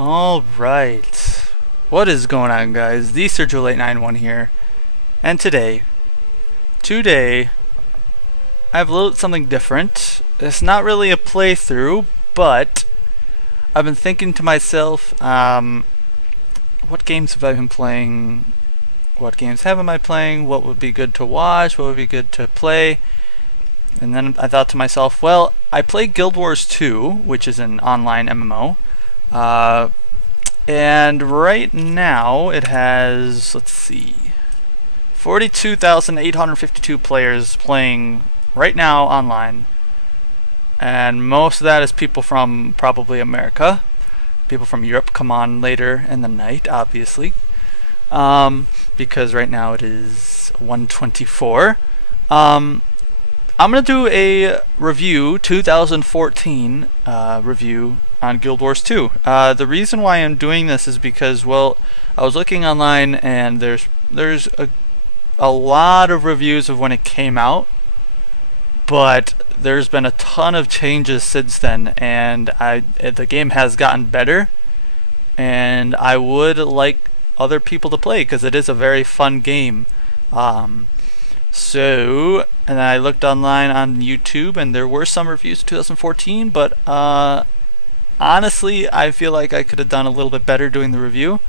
Alright, what is going on, guys? The Sergio891 here, and today I've loaded something different. It's not really a playthrough, but I've been thinking to myself, what games have I been playing? What games haven't I playing? What would be good to watch? What would be good to play? And then I thought to myself, well, I played Guild Wars 2, which is an online MMO. And right now it has, let's see, 42,852 players playing right now online. And most of that is people from probably America. People from Europe come on later in the night, obviously. Because right now it is 1:24. I'm going to do a review, 2014 review on Guild Wars 2. The reason why I'm doing this is because, well, I was looking online and there's a lot of reviews of when it came out, but there's been a ton of changes since then, and the game has gotten better, and I would like other people to play because it is a very fun game. And I looked online on YouTube, and there were some reviews of 2014, but honestly, I feel like I could have done a little bit better doing the review.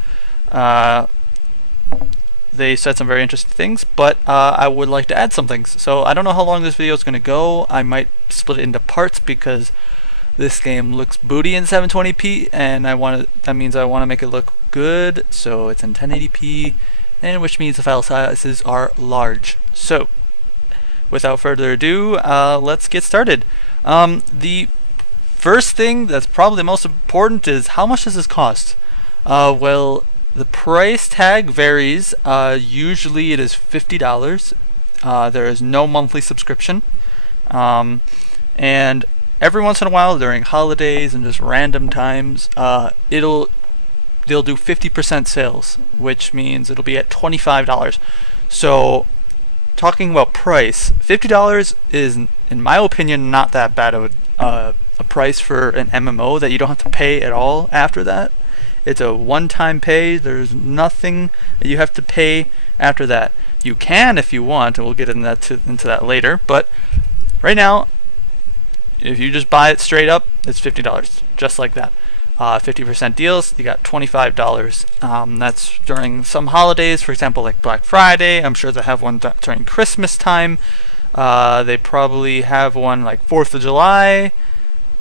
They said some very interesting things, but I would like to add some things. So I don't know how long this video is going to go. I might split it into parts because this game looks booty in 720p, and that means I want to make it look good. So it's in 1080p, and which means the file sizes are large. So without further ado, let's get started. The first thing that's probably the most important is how much does this cost? Well, the price tag varies. Usually it is $50. There is no monthly subscription, and every once in a while during holidays and just random times, they'll do 50% sales, which means it'll be at $25. So talking about price, $50 is, in my opinion, not that bad of a price for an MMO that you don't have to pay at all after that. It's a one-time pay. There's nothing that you have to pay after that. You can if you want, and we'll get into that later, but right now, if you just buy it straight up, it's $50, just like that. 50% deals, you got $25. That's during some holidays, for example, like Black Friday. I'm sure they have one during Christmas time. They probably have one like 4th of July.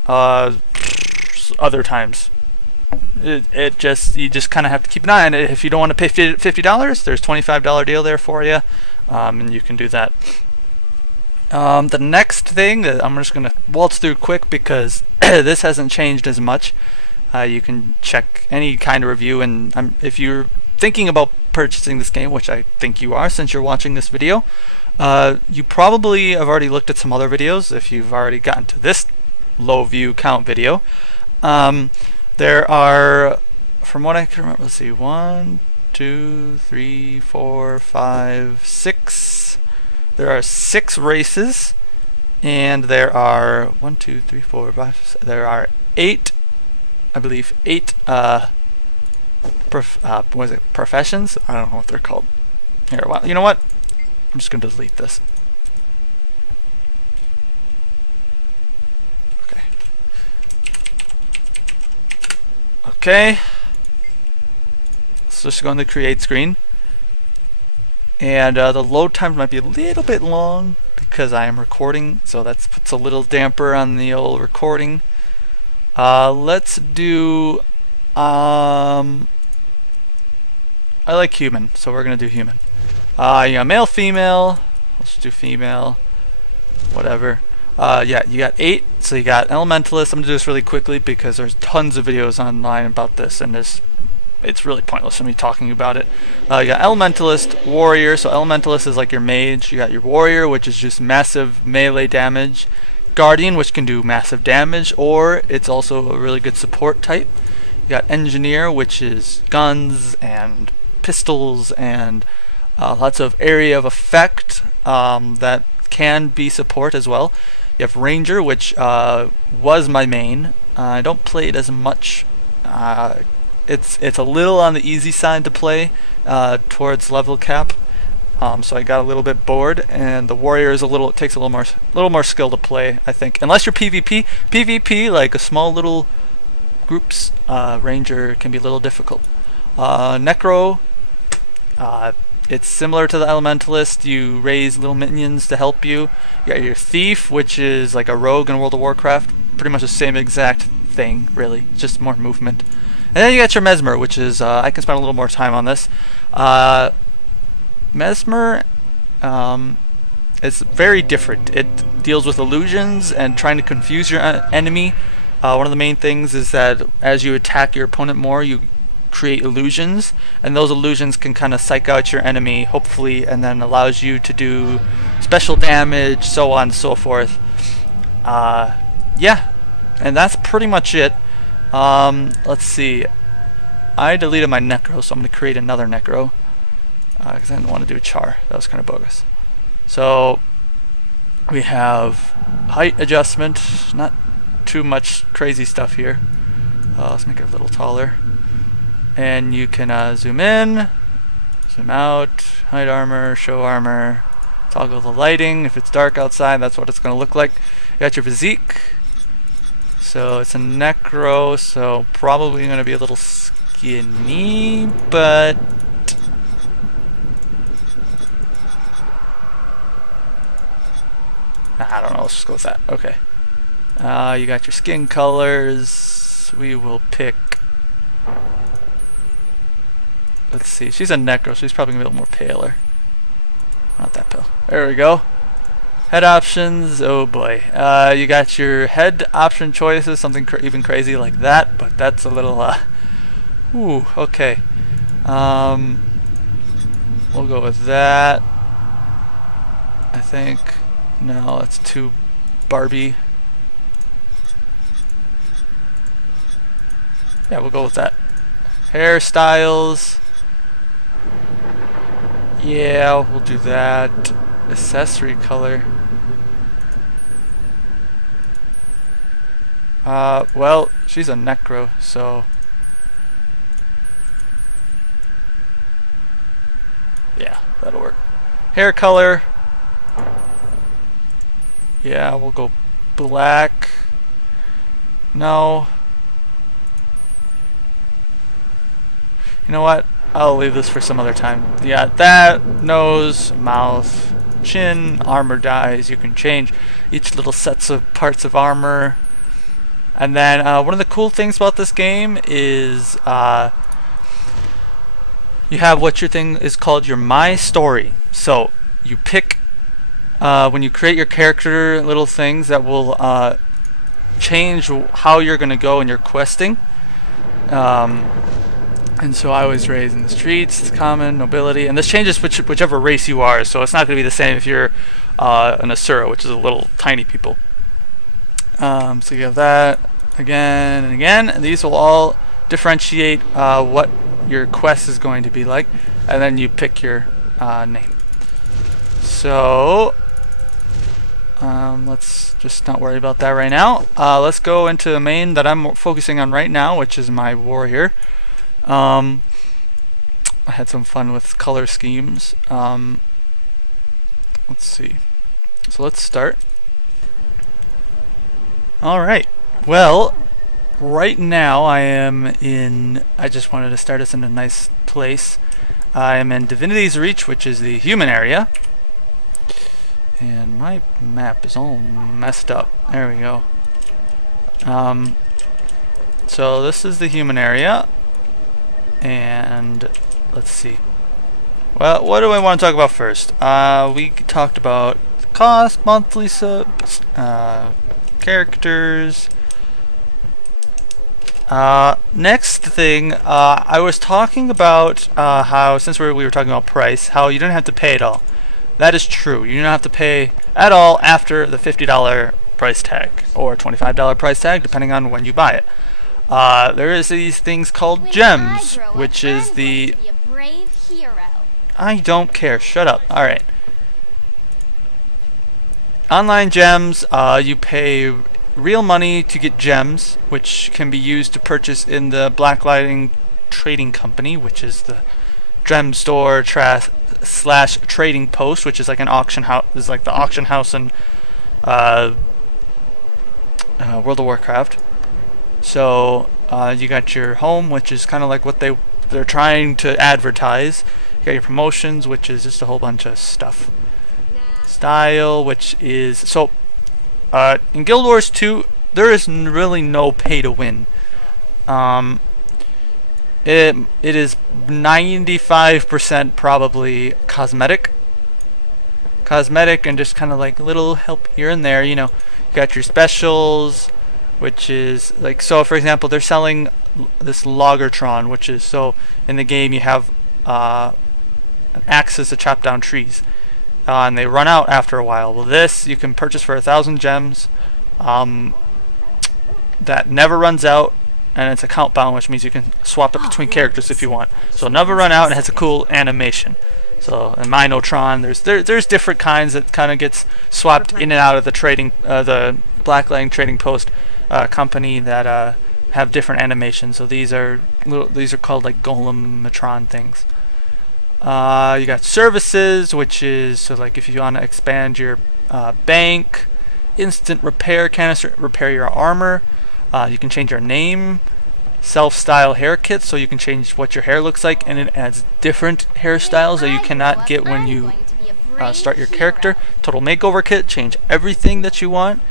Other times. You just kind of have to keep an eye on it. If you don't want to pay $50, there's $25 deal there for you, and you can do that. The next thing that I'm just going to waltz through quick because this hasn't changed as much. You can check any kind of review, and if you're thinking about purchasing this game, which I think you are since you're watching this video, you probably have already looked at some other videos if you've already gotten to this low view count video. There are, from what I can remember, let's see, 1, 2, 3, 4, 5, 6. There are 6 races, and there are 1, 2, 3, 4, 5, 6, there are 8. I believe 8 professions? I don't know what they're called. Here, well, you know what? I'm just going to delete this. Okay. Okay. So just go on the create screen. And the load times might be a little bit long because I am recording, so that puts a little damper on the old recording. Let's do, I like human, so we're gonna do human. You got male, female, let's do female, whatever. Yeah, you got 8, so you got elementalist. I'm gonna do this really quickly because there's tons of videos online about this, and it's really pointless for me talking about it. You got elementalist, warrior, so elementalist is like your mage. You got your warrior, which is just massive melee damage. Guardian, which can do massive damage, or it's also a really good support type. You got engineer, which is guns and pistols and lots of area of effect that can be support as well. You have ranger, which was my main. I don't play it as much it's a little on the easy side to play towards level cap. So I got a little bit bored, and the warrior is it takes a little more skill to play, I think. Unless you're PvP, like a small little groups, ranger can be a little difficult. Necro, it's similar to the elementalist. You raise little minions to help you. You got your thief, which is like a rogue in World of Warcraft. Pretty much the same exact thing, really, just more movement. And then you got your mesmer, which is I can spend a little more time on this. Mesmer is very different. It deals with illusions and trying to confuse your enemy. One of the main things is that as you attack your opponent more, you create illusions, and those illusions can kind of psych out your enemy, hopefully, and then allows you to do special damage, so on and so forth. Yeah, and that's pretty much it. Let's see. I deleted my necro, so I'm going to create another necro. Because I didn't want to do a char. That was kind of bogus. So we have height adjustment. Not too much crazy stuff here. Let's make it a little taller. And you can zoom in, zoom out, hide armor, show armor, toggle the lighting. If it's dark outside, that's what it's going to look like. You got your physique. So it's a necro, so probably going to be a little skinny, but I don't know, let's just go with that. Okay. You got your skin colors. We will pick... Let's see, she's a necro, so she's probably going to be a little more paler. Not that pale. There we go. Head options, oh boy. You got your head option choices, something even crazy like that, but that's a little, ooh, okay. We'll go with that. I think. No, that's too Barbie. Yeah, we'll go with that. Hairstyles. Yeah, we'll do that. Accessory color. Well, she's a necro, so yeah, that'll work. Hair color. Yeah, we'll go black. No. You know what? I'll leave this for some other time. Yeah, that, nose, mouth, chin, armor dies. You can change each little sets of parts of armor. And then one of the cool things about this game is you have what your thing is called your My Story. So you pick when you create your character little things that will change how you're going to go in your questing. And so I was raised in the streets, common, nobility, and this changes whichever race you are, so it's not going to be the same if you're an Asura, which is a little tiny people. So you have that again and again, and these will all differentiate what your quest is going to be like, and then you pick your name. So let's just not worry about that right now. Let's go into the main that I'm focusing on right now, which is my warrior. I had some fun with color schemes. Let's see. So let's start. Alright. Well, right now I just wanted to start us in a nice place. I am in Divinity's Reach, which is the human area. And my map is all messed up. There we go. So this is the human area. And let's see. Well, what do I want to talk about first? We talked about the cost, monthly subs, characters. Next thing, I was talking about how, since we were talking about price, how you don't have to pay at all. That is true. You don't have to pay at all after the $50 price tag or $25 price tag, depending on when you buy it. There is these things called gems, which is the... I don't care. Shut up. Alright. Online gems, you pay real money to get gems, which can be used to purchase in the Black Lightning Trading Company, which is the gem store slash trading post, which is like an auction house. Is like the auction house in World of Warcraft. So you got your home, which is kind of like what they're trying to advertise. You got your promotions, which is just a whole bunch of stuff. Style, which is so in Guild Wars 2, there is really no pay to win. It is 95% probably cosmetic and just kind of like a little help here and there. You know, you got your specials, which is like, so for example, they're selling this Loggertron, which is, so in the game you have an axes to chop down trees, and they run out after a while. Well, this you can purchase for 1,000 gems. That never runs out, and it's account bound, which means you can swap it between characters if you want. So it'll never run out, and it has a cool animation. So in Minotron, there's different kinds that kind of gets swapped in and out of the trading, the Blacklight Trading Post company that have different animations. So these are called like Golematron things. You got services, which is so like if you want to expand your bank, instant repair canister, repair your armor. You can change your name, self-style hair kits, so you can change what your hair looks like, and it adds different hairstyles that you cannot get when you start your character. Total makeover kit, change everything that you want.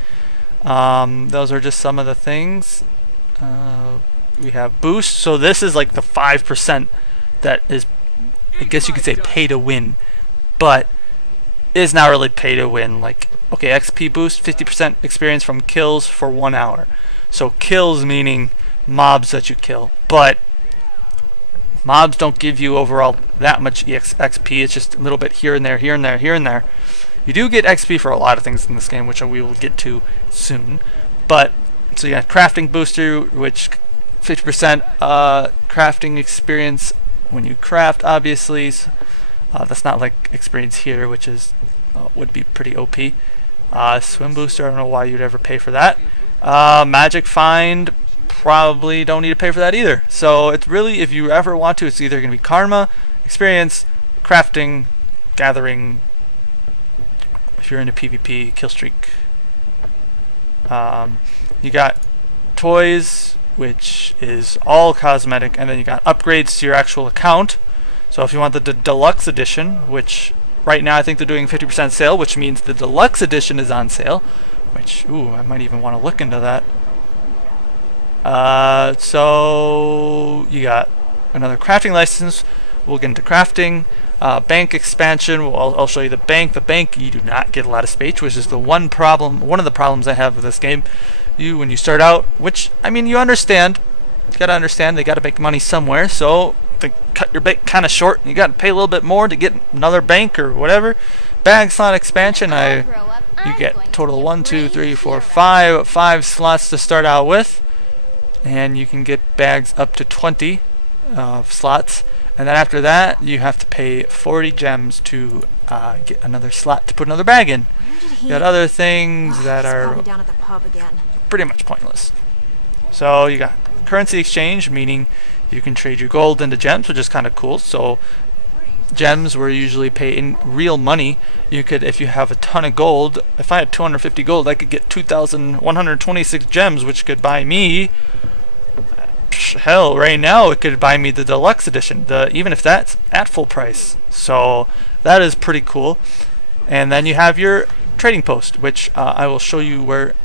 Those are just some of the things. We have boost, so this is like the 5% that is, I guess you could say, pay to win, but is not really pay to win. Like, okay, XP boost, 50% experience from kills for 1 hour. So kills meaning mobs that you kill, but mobs don't give you overall that much XP. It's just a little bit here and there, here and there, here and there. You do get XP for a lot of things in this game, which we will get to soon. But so you got crafting booster, which 50% crafting experience when you craft, obviously. That's not like experience here, which is would be pretty OP. Swim booster, I don't know why you'd ever pay for that. Magic find, probably don't need to pay for that either. So it's really, if you ever want to, it's either going to be karma, experience, crafting, gathering. If you're into PvP, kill streak. You got toys, which is all cosmetic, and then you got upgrades to your actual account. So if you want the deluxe edition, which right now I think they're doing 50% sale, which means the deluxe edition is on sale. Which, ooh, I might even want to look into that. So you got another crafting license. We'll get into crafting. Bank expansion. I'll show you the bank. The bank, you do not get a lot of space, which is the one of the problems I have with this game. When you start out, which, I mean, you understand. You gotta understand they gotta make money somewhere, so they cut your bank kind of short. You gotta pay a little bit more to get another bank or whatever. Bag slot expansion, you get total 1, 2, 3, 4, 5 slots to start out with, and you can get bags up to 20 slots, and then after that you have to pay 40 gems to get another slot to put another bag in. You got other things that are pretty much pointless. So you got currency exchange, meaning you can trade your gold into gems, which is kind of cool. So gems were usually paid in real money. You could, if you have a ton of gold, if I had 250 gold, I could get 2,126 gems, which could buy me, hell, right now it could buy me the deluxe edition, even if that's at full price. So that is pretty cool. And then you have your trading post, which I will show you where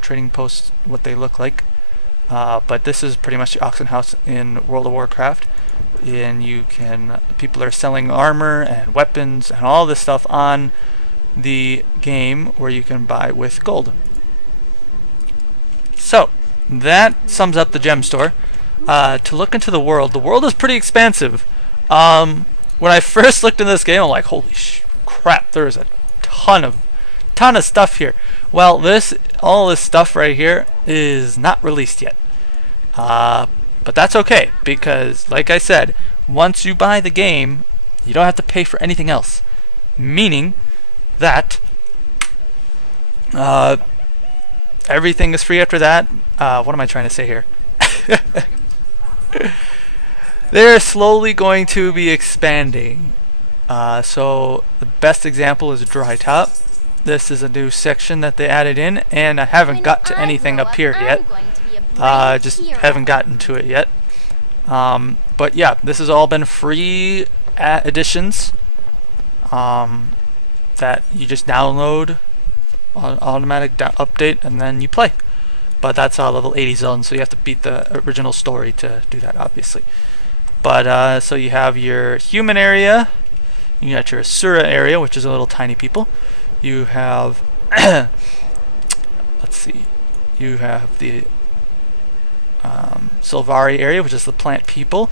trading posts, what they look like. But this is pretty much the auction house in World of Warcraft. And you can, people are selling armor and weapons and all this stuff on the game where you can buy with gold. So that sums up the gem store. To look into the world is pretty expansive. When I first looked into this game, I'm like, holy crap, there is a ton of stuff here. Well, all this stuff right here is not released yet. But that's okay, because like I said, once you buy the game, you don't have to pay for anything else. Meaning that everything is free after that. What am I trying to say here? they're slowly going to be expanding. So the best example is Dry Top. This is a new section that they added in, and I haven't got to anything up here yet. Just haven't gotten to it yet. But yeah, this has all been free additions that you just download on automatic update and then you play. But that's level 80 zone, so you have to beat the original story to do that, obviously. But so you have your human area, you got your Asura area, which is a little tiny people. You have let's see, you have the Sylvari area, which is the plant people.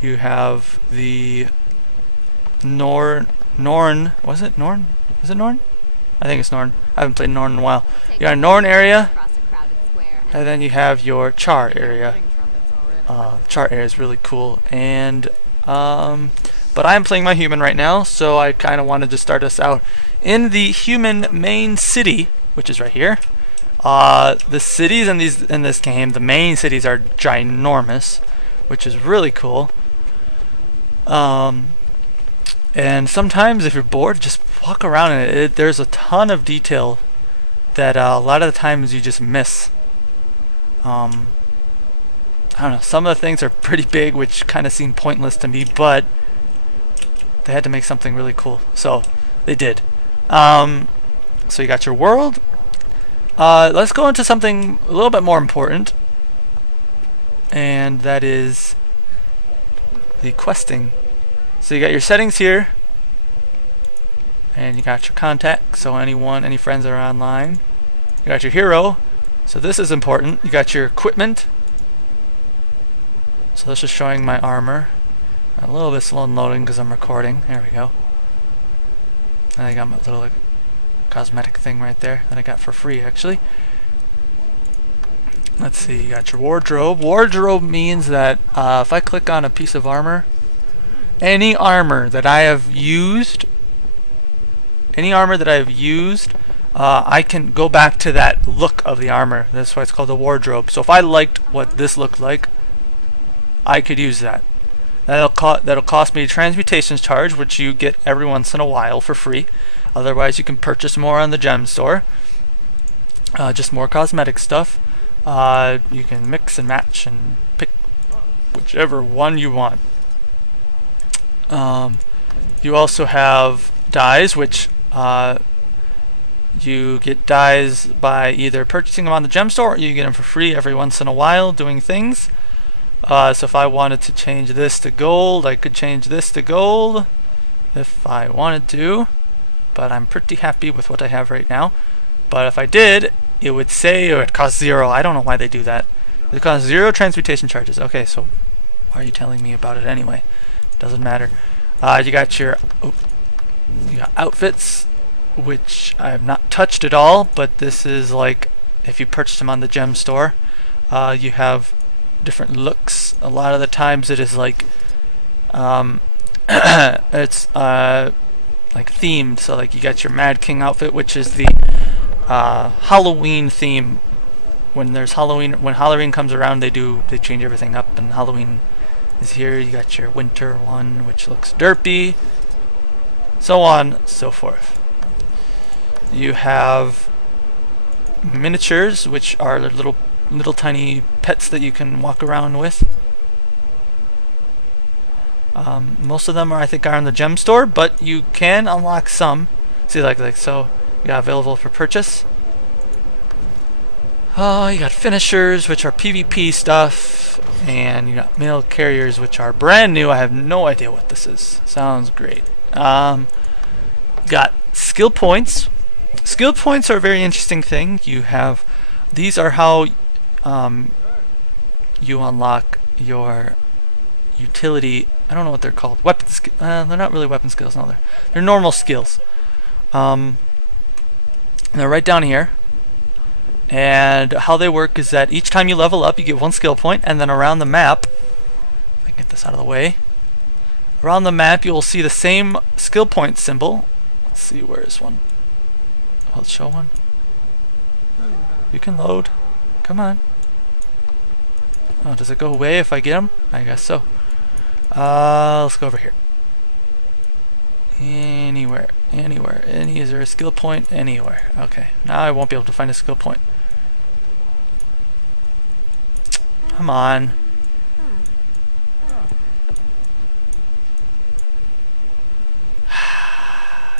You have the Norn. Was it Norn? Is it Norn? I think it's Norn. I haven't played Norn in a while. You got a Norn area, and then you have your Char area. Char area is really cool, and but I'm playing my human right now, so I kind of wanted to start us out in the human main city, which is right here. The cities in this game, the main cities are ginormous, which is really cool. And sometimes if you're bored, just walk around in it. There's a ton of detail that a lot of the times you just miss. I don't know, some of the things are pretty big, which kind of seem pointless to me, but they had to make something really cool, so they did. So you got your world. Let's go into something a little bit more important, and that is the questing. So you got your settings here, and you got your contacts, so any friends that are online. You got your hero, so this is important. You got your equipment, so this is showing my armor. A little bit slow in loading because I'm recording. There we go. And I got my little cosmetic thing right there that I got for free, actually. Let's see, you got your wardrobe. Wardrobe means that if I click on a piece of armor, any armor that I have used, I can go back to that look of the armor. That's why it's called a wardrobe. So if I liked what this looked like, I could use that. That'll cost me a transmutations charge, which you get every once in a while for free. Otherwise, you can purchase more on the gem store. Just more cosmetic stuff. You can mix and match and pick whichever one you want. You also have dyes, which you get dyes by either purchasing them on the gem store, or you get them for free every once in a while doing things. So if I wanted to change this to gold, I could change this to gold if I wanted to, but I'm pretty happy with what I have right now. But if I did, it would say it would cost 0. I don't know why they do that. It costs 0 transmutation charges. Okay, so why are you telling me about it anyway? Doesn't matter. You got your you got outfits, which I have not touched at all, but this is like if you purchase them on the gem store. You have different looks. A lot of the times it is like it's like themed. So like you got your Mad King outfit, which is the Halloween theme. When Halloween comes around, they change everything up, and Halloween is here. You got your winter one, which looks derpy, so on, so forth. You have miniatures, which are little tiny pets that you can walk around with. Most of them I think are in the gem store, but you can unlock some. See, like so, yeah, available for purchase. You got finishers, which are PvP stuff, and you got mail carriers, which are brand new. I have no idea what this is. Sounds great. Got skill points. Skill points are a very interesting thing. You have these are how you unlock your utility. I don't know what they're called. Weapon skills. They're not really weapon skills. No, they're normal skills. And they're right down here. And how they work is that each time you level up, you get 1 skill point, and then around the map, if I can get this out of the way, around the map you will see the same skill point symbol. Let's see, where is one? I'll show one. You can load. Come on. Oh, does it go away if I get them? I guess so. Let's go over here. Anywhere. Is there a skill point? Anywhere. Okay. Now I won't be able to find a skill point. Come on.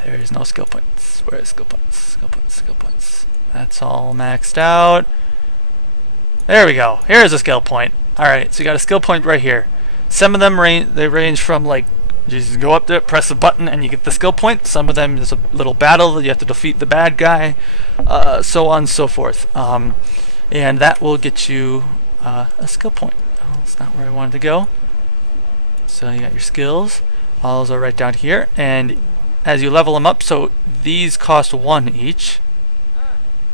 There is no skill points. Where is skill points? Skill points. That's all maxed out. There we go. Here's a skill point. Alright, so you got a skill point right here. Some of them range from like, you just go up there, press a button, and you get the skill point. Some of them, there's a little battle that you have to defeat the bad guy, so on and so forth. And that will get you a skill point. Oh, that's not where I wanted to go. So you got your skills. All those are right down here. And as you level them up, so these cost 1 each.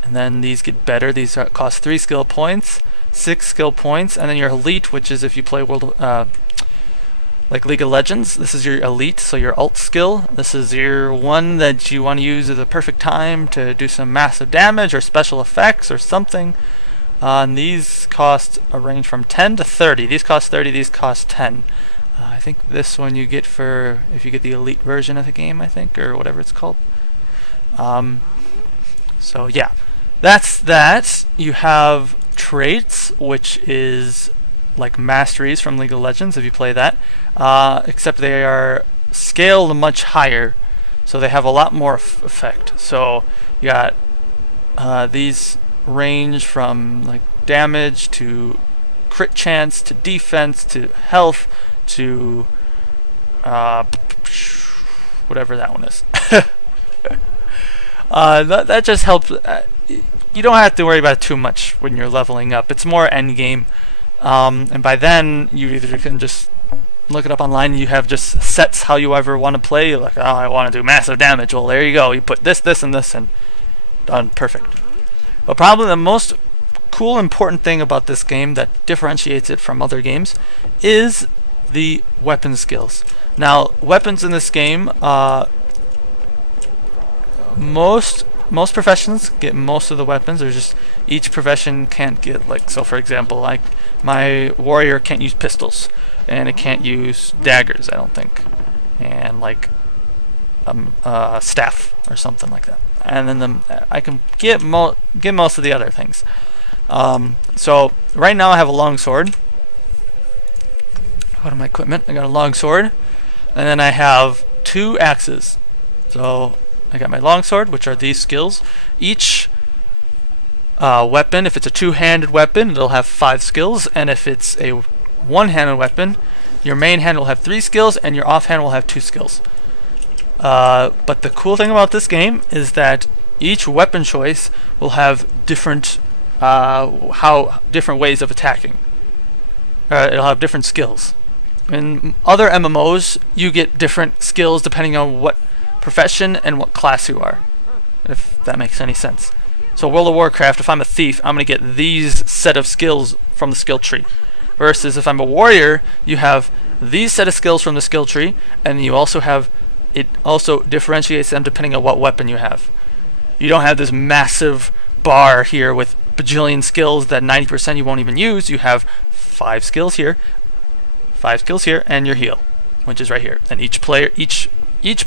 And then these get better. These cost 3 skill points, 6 skill points, and then your elite, which is if you play like League of Legends, this is your elite, so your alt skill. This is your one that you want to use at the perfect time to do some massive damage or special effects or something. And these cost a range from 10 to 30. These cost 30, these cost 10. I think this one you get for if you get the elite version of the game, I think, or whatever it's called. So yeah, that's that. You have traits, which is like masteries from League of Legends if you play that, except they are scaled much higher, so they have a lot more effect. So you got these range from like damage to crit chance to defense to health to whatever that one is. That just helps. You don't have to worry about it too much when you're leveling up. It's more end game, and by then you either can just look it up online. And you have just sets how you ever want to play. You're like, oh, I want to do massive damage. Well, there you go. You put this, this, and this, and done. Perfect. But probably the most cool, important thing about this game that differentiates it from other games is the weapon skills. Now, weapons in this game, most professions get most of the weapons. There's just each profession can't get, like, so for example, like my warrior can't use pistols, and it can't use daggers, I don't think, and like staff or something like that. And then I can get most of the other things. So right now I have a long sword. Go to my equipment. I got a long sword, and then I have 2 axes. So I got my longsword, which are these skills. Each weapon, if it's a 2-handed weapon, it'll have 5 skills, and if it's a 1-handed weapon, your main hand will have 3 skills, and your offhand will have 2 skills. But the cool thing about this game is that each weapon choice will have different different ways of attacking. It'll have different skills. In other MMOs, you get different skills depending on what profession and what class you are, if that makes any sense. So World of Warcraft, if I'm a thief, I'm going to get these set of skills from the skill tree. Versus if I'm a warrior, you have these set of skills from the skill tree, and you also have, it also differentiates them depending on what weapon you have. You don't have this massive bar here with bajillion skills that 90% you won't even use. You have 5 skills here, 5 skills here, and your heal, which is right here. And each player, each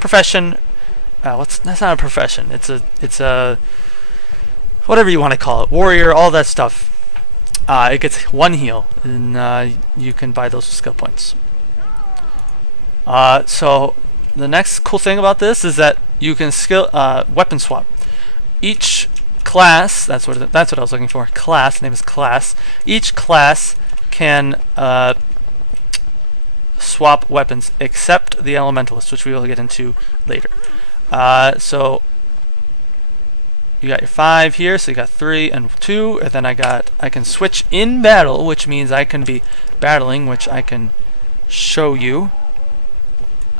profession, that's not a profession. It's a whatever you want to call it, warrior, all that stuff. It gets 1 heal, and you can buy those with skill points. So the next cool thing about this is that you can weapon swap. Each class, that's what I was looking for. Class, name is class. Each class can swap weapons except the elementalist, which we will get into later. So you got your 5 here, so you got 3 and 2, and then I can switch in battle, which means I can be battling, which I can show you.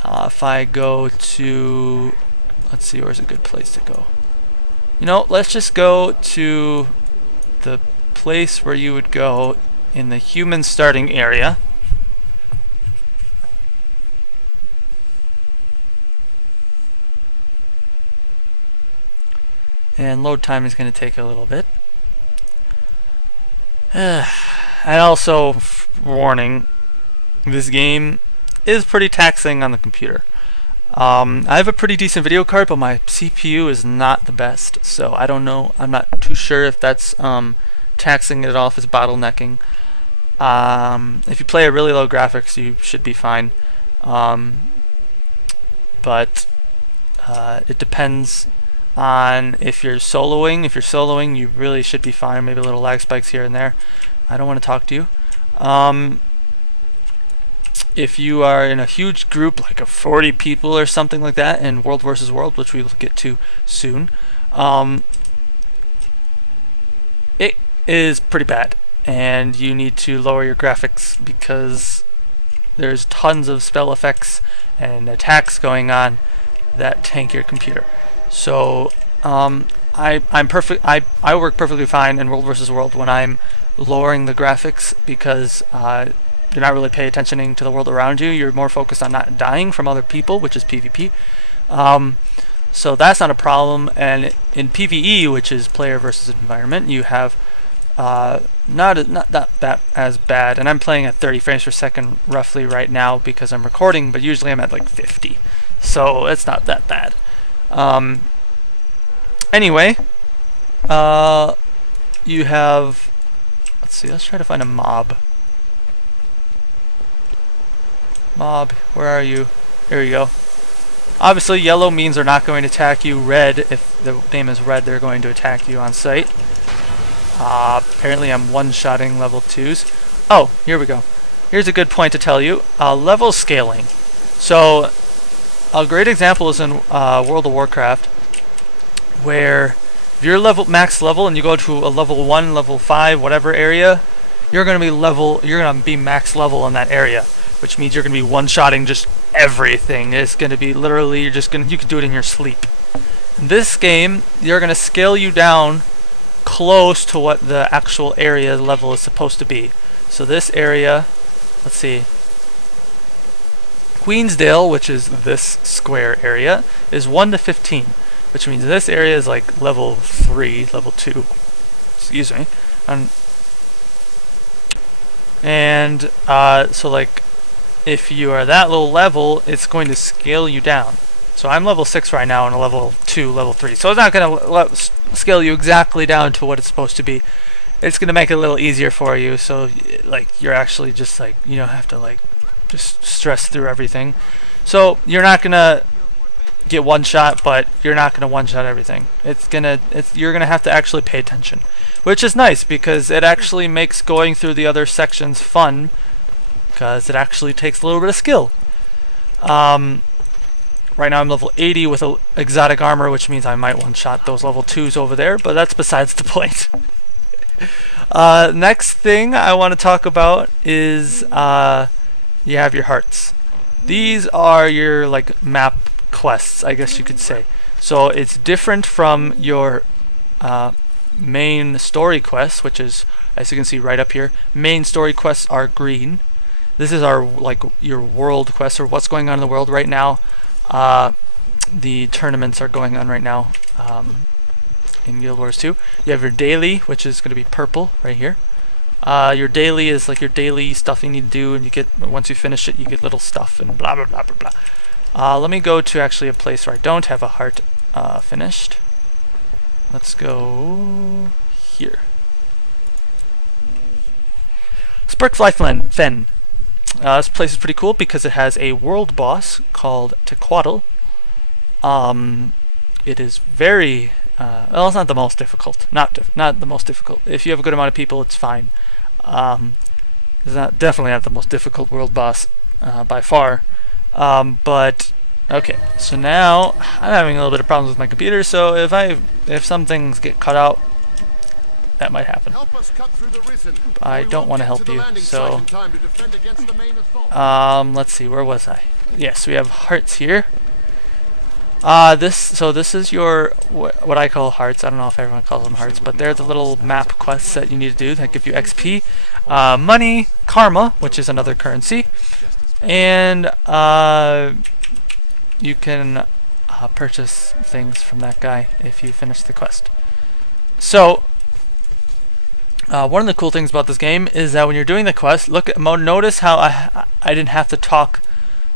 If I go to, let's see, where's a good place to go? You know, let's just go to the place where you would go in the human starting area. And load time is going to take a little bit. And also, warning, this game is pretty taxing on the computer. I have a pretty decent video card, but my CPU is not the best, so I don't know. I'm not too sure if that's taxing it off, as bottlenecking. If you play at really low graphics, you should be fine. But it depends on if you're soloing. If you're soloing, you really should be fine. Maybe a little lag spikes here and there. I don't want to talk to you. If you are in a huge group, like of 40 people or something like that, in World vs. World, which we will get to soon, it is pretty bad, and you need to lower your graphics because there's tons of spell effects and attacks going on that tank your computer. So I work perfectly fine in World vs. World when I'm lowering the graphics, because you're not really paying attention to the world around you. You're more focused on not dying from other people, which is PvP. So that's not a problem. And in PvE, which is player versus environment, you have not that as bad. And I'm playing at 30 frames per second roughly right now because I'm recording, but usually I'm at like 50. So it's not that bad. Anyway, you have, let's see, let's try to find a mob. Mob, where are you? Here you go. Obviously yellow means they're not going to attack you. Red, if the name is red, they're going to attack you on sight. Apparently I'm one-shotting level 2s. Oh, here we go. Here's a good point to tell you. Level scaling. So a great example is in World of Warcraft, where if you're max level and you go to a level 1, level 5, whatever area, you're going to be max level in that area, which means you're going to be one-shotting just everything. It's going to be literally, you can do it in your sleep. In this game, you're going to scale you down close to what the actual area level is supposed to be. So this area, let's see, Queensdale, which is this square area, is 1 to 15, which means this area is like level 3, level 2, excuse me. And so like, if you are that low level, it's going to scale you down. So I'm level 6 right now and a level 2, level 3. So it's not going to scale you exactly down to what it's supposed to be. It's going to make it a little easier for you, so like you're actually just like, you don't have to like just stress through everything. So you're not going to get one shot, but you're not going to one shot everything. You're going to have to actually pay attention, which is nice because it actually makes going through the other sections fun, because it actually takes a little bit of skill. Right now I'm level 80 with exotic armor, which means I might one-shot those level 2s over there, but that's besides the point. Next thing I want to talk about is you have your hearts. These are your like map quests, I guess you could say. So it's different from your main story quests, which is, as you can see right up here, main story quests are green. This is our your world quest, or what's going on in the world right now. The tournaments are going on right now in Guild Wars 2. You have your daily, which is going to be purple right here. Your daily is like your daily stuff you need to do, and you get, once you finish it, you get little stuff and blah blah blah blah blah. Let me go to actually a place where I don't have a heart finished. Let's go here. Sparkfly Fen. This place is pretty cool because it has a world boss called Tequatl. It is very well, it's not the most difficult. Not the most difficult. If you have a good amount of people, it's fine. It's definitely not the most difficult world boss by far. But okay, so now I'm having a little bit of problems with my computer. So if some things get cut out, that might happen. I don't want to help you, so let's see, where was I? Yes, we have hearts here. This is your what I call hearts. I don't know if everyone calls them hearts, but they're the little map quests that you need to do that give you XP, money, karma, which is another currency, and you can purchase things from that guy if you finish the quest. So one of the cool things about this game is that when you're doing the quest, notice how I didn't have to talk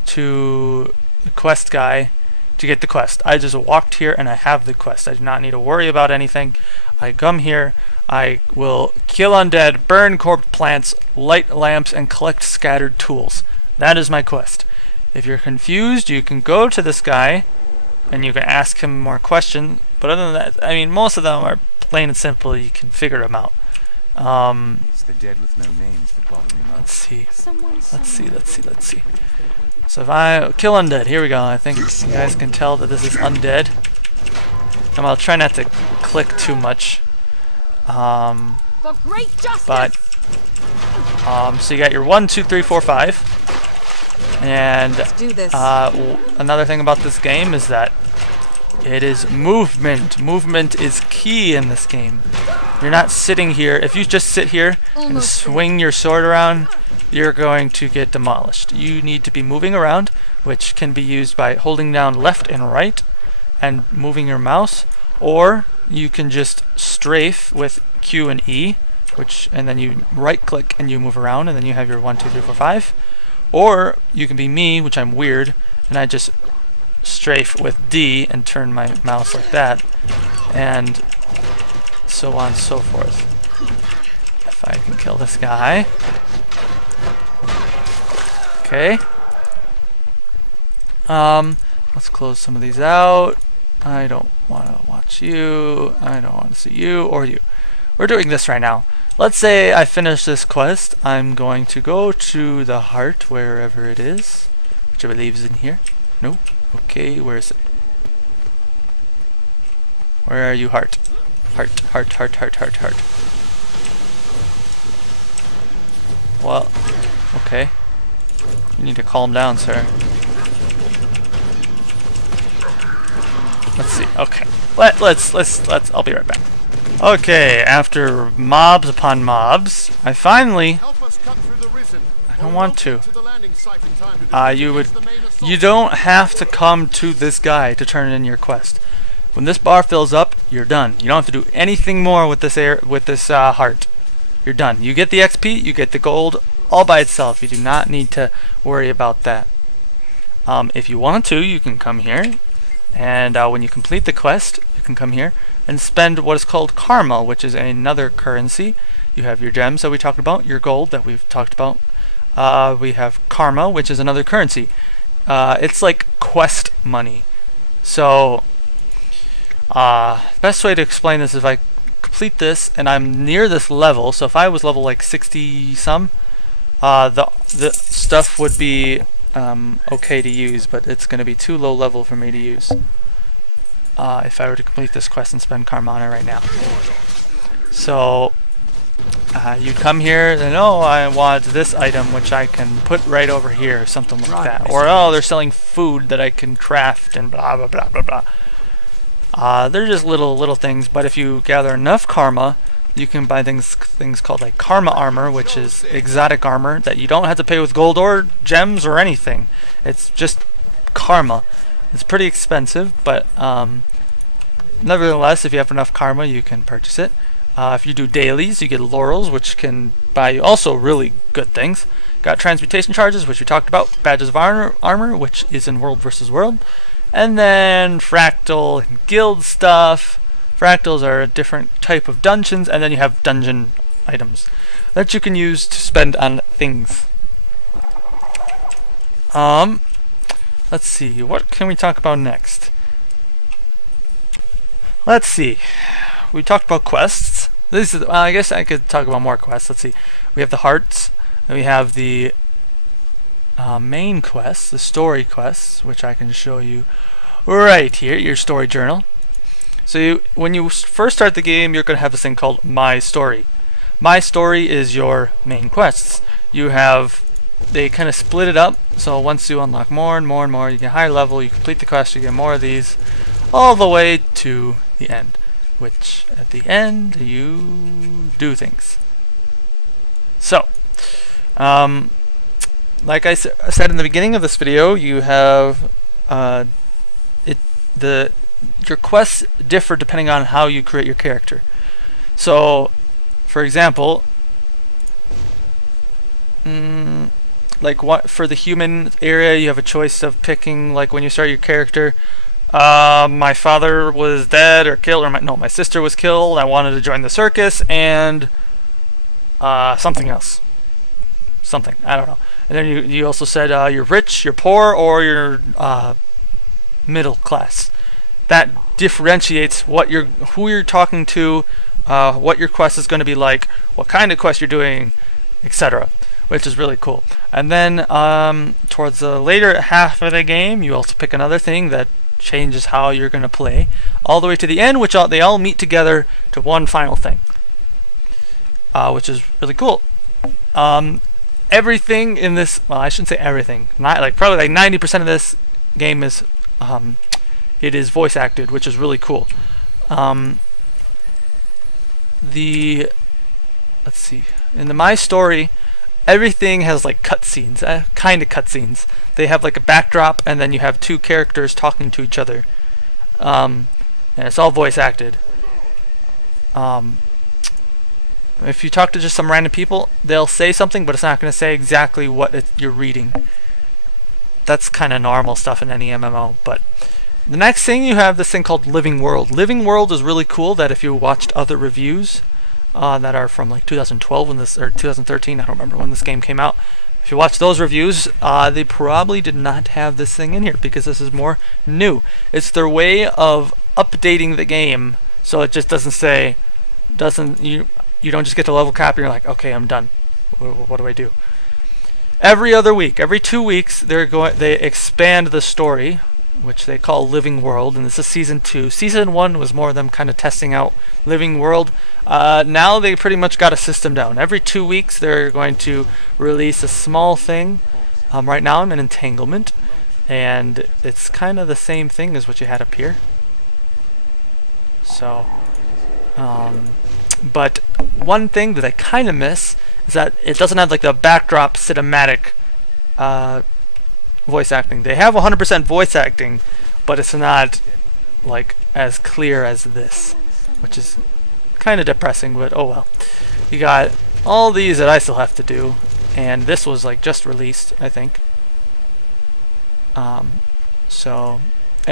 to the quest guy to get the quest. I just walked here and I have the quest. I do not need to worry about anything. I come here, I will kill undead, burn corpse plants, light lamps, and collect scattered tools. That is my quest. If you're confused, you can go to this guy and you can ask him more questions. But other than that, I mean, most of them are plain and simple. You can figure them out. It's the dead with no names that bother me most. Let's see. So if I kill undead, here we go. I think you guys can tell that this is undead. And I'll try not to click too much. For great justice. But so you got your 1, 2, 3, 4, 5. And Let's do this. another thing about this game is that it is movement. Movement is key in this game. You're not sitting here. If you just sit here and swing your sword around, you're going to get demolished. You need to be moving around, which can be used by holding down left and right and moving your mouse, or you can just strafe with Q and E, and then you right click and you move around, and then you have your 1, 2, 3, 4, 5. Or you can be me, which I'm weird, and I just strafe with D and turn my mouse like that, and so on and so forth. If I can kill this guy. Okay. Let's close some of these out. I don't want to watch you. I don't want to see you or you. We're doing this right now. Let's say I finish this quest. I'm going to go to the heart, wherever it is, which I believe is in here. No? Okay, where is it? Where are you, heart? Heart. Well, okay. You need to calm down, sir. Let's see. Okay. Let's I'll be right back. Okay, after mobs upon mobs, I finally I don't want to. You don't have to come to this guy to turn in your quest. When this bar fills up, you're done. You don't have to do anything more with this heart. You're done. You get the XP, you get the gold all by itself. You do not need to worry about that. If you want to, you can come here, and when you complete the quest, you can come here and spend what is called karma, which is another currency. You have your gems that we talked about, your gold that we've talked about. We have karma, which is another currency. It's like quest money. So, best way to explain this is if I complete this and I'm near this level, so if I was level like 60 some, the stuff would be okay to use, but it's going to be too low level for me to use if I were to complete this quest and spend karma on it right now. So you come here and I want this item, which I can put right over here, something like that. Or they're selling food that I can craft and blah blah blah blah blah. They're just little things, but if you gather enough karma, you can buy things called like karma armor, which is exotic armor that you don't have to pay with gold or gems or anything. It's just karma. It's pretty expensive, but nevertheless, if you have enough karma, you can purchase it. If you do dailies, you get laurels, which can buy you also really good things. Got transmutation charges, which we talked about. Badges of armor, which is in World vs. World. And then fractal and guild stuff. Fractals are a different type of dungeons, and then you have dungeon items that you can use to spend on things. Let's see, what can we talk about next? Let's see. We talked about quests. This is, I guess I could talk about more quests. Let's see. We have the hearts, and we have the main quests, the story quests, which I can show you right here, your story journal. So when you first start the game, you're going to have this thing called My Story. My Story is your main quests. They kind of split it up, so once you unlock more and more and more, you get higher level, you complete the quest, you get more of these, all the way to the end, which at the end, you do things. So, like I said in the beginning of this video, you have your quests differ depending on how you create your character. So, for example, like what for the human area, you have a choice of picking, like when you start your character, my father was dead or killed, or my sister was killed. I wanted to join the circus, and something else, something I don't know. And then you also said you're rich, you're poor, or you're middle class. That differentiates who you're talking to, what your quest is going to be like, what kind of quest you're doing, etc., which is really cool. And then towards the later half of the game, you also pick another thing that changes how you're going to play, all the way to the end, which they all meet together to one final thing, which is really cool. Everything in this, well, I shouldn't say everything, probably like 90% of this game is it is voice acted, which is really cool. Let's see, in the My Story, everything has like cutscenes, kind of cutscenes. They have like a backdrop, and then you have two characters talking to each other, and it's all voice acted. If you talk to just some random people, they'll say something, but it's not going to say exactly what you're reading. That's kind of normal stuff in any MMO. But the next thing, you have this thing called Living World. Living World is really cool. That if you watched other reviews that are from like 2012 or 2013, I don't remember when this game came out. If you watch those reviews, they probably did not have this thing in here because this is more new. It's their way of updating the game, so it just doesn't say, you don't just get to level cap and you're like, okay, I'm done. What do I do? Every other week, every 2 weeks, they expand the story, which they call Living World, and this is season 2. Season 1 was more of them kind of testing out Living World. Now they pretty much got a system down. Every 2 weeks they're going to release a small thing. Right now I'm in Entanglement, and it's kind of the same thing as what you had up here. So, but one thing that I kind of miss is that it doesn't have like the backdrop cinematic voice acting. They have 100% voice acting, but it's not like as clear as this, which is kind of depressing, but oh well. You got all these that I still have to do, and this was like just released, I think. And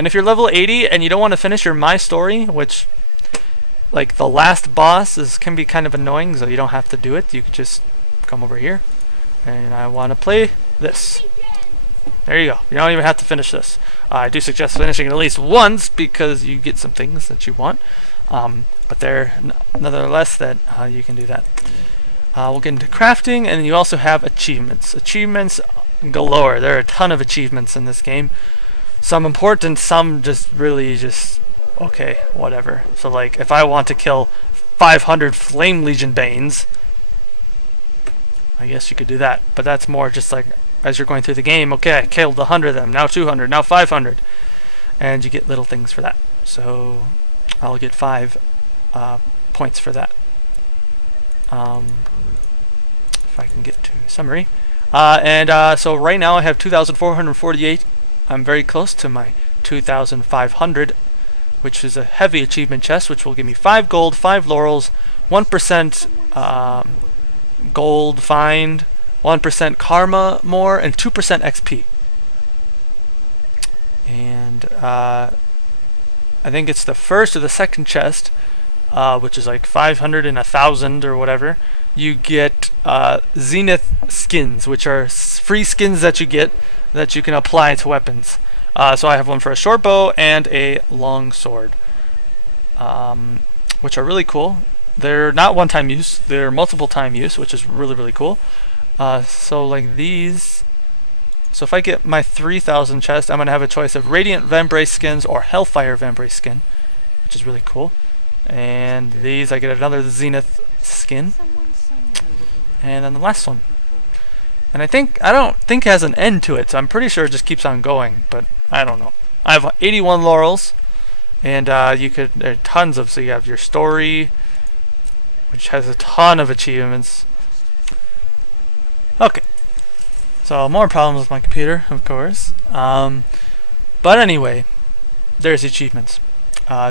if you're level 80 and you don't want to finish your My Story, which like the last boss can be kind of annoying, so you don't have to do it. You could just come over here, and I want to play this. There you go. You don't even have to finish this. I do suggest finishing it at least once because you get some things that you want. But nonetheless, that you can do that. We'll get into crafting, and you also have achievements. Achievements galore. There are a ton of achievements in this game. Some important, some just really just okay, whatever. So like, if I want to kill 500 Flame Legion Banes, I guess you could do that. But that's more just like, as you're going through the game, okay, I killed 100 of them, now 200, now 500. And you get little things for that. So I'll get 5 points for that. If I can get to summary. So right now I have 2,448. I'm very close to my 2,500, which is a heavy achievement chest, which will give me 5 gold, 5 laurels, 1% gold find, 1% karma more, and 2% XP. And I think it's the first or the second chest, which is like 500 and 1,000 or whatever. You get Zenith skins, which are free skins that you get that you can apply to weapons. So I have one for a short bow and a long sword, which are really cool. They're not one-time use, they're multiple-time use, which is really, really cool. So like these, so if I get my 3,000 chest, I'm going to have a choice of Radiant Vambrace skins or Hellfire Vambrace skin, which is really cool. And these, I get another Zenith skin. And then the last one. And I don't think it has an end to it, so I'm pretty sure it just keeps on going, but I don't know. I have 81 laurels, and there are tons of, so you have your story, which has a ton of achievements. Okay. So more problems with my computer, of course. But anyway, there's achievements.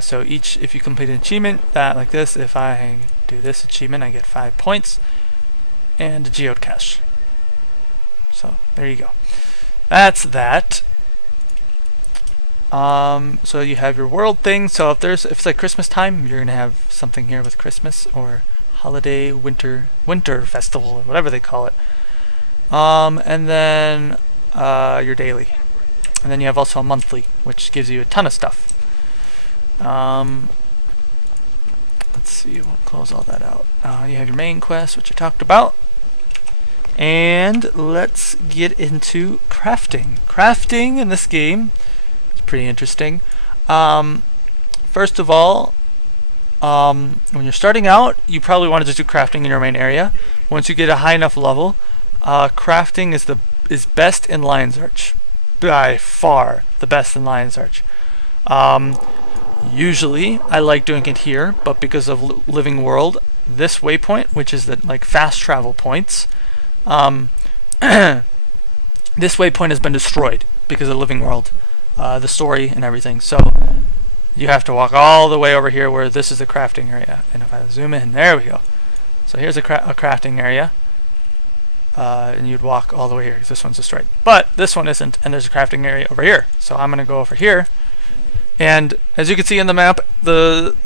So if you complete an achievement, like this, if I do this achievement, I get 5 points and a geocache. So there you go. That's that. So you have your world thing. So if it's like Christmas time, you're gonna have something here with Christmas or holiday winter festival or whatever they call it. And then your daily, and then you have also a monthly, which gives you a ton of stuff. Let's see, we'll close all that out. You have your main quest, which I talked about. And let's get into crafting. Crafting in this game is pretty interesting. First of all, when you're starting out, you probably want to just do crafting in your main area. Once you get a high enough level, crafting is best in Lion's Arch. By far the best in Lion's Arch. Usually I like doing it here, but because of Living World, this waypoint, which is the like fast travel points, this waypoint has been destroyed because of Living World, the story and everything. So you have to walk all the way over here where this is the crafting area. And if I zoom in, there we go. So here's a crafting area. And you'd walk all the way here because this one's destroyed. But this one isn't, and there's a crafting area over here. So I'm going to go over here. And as you can see in the map, the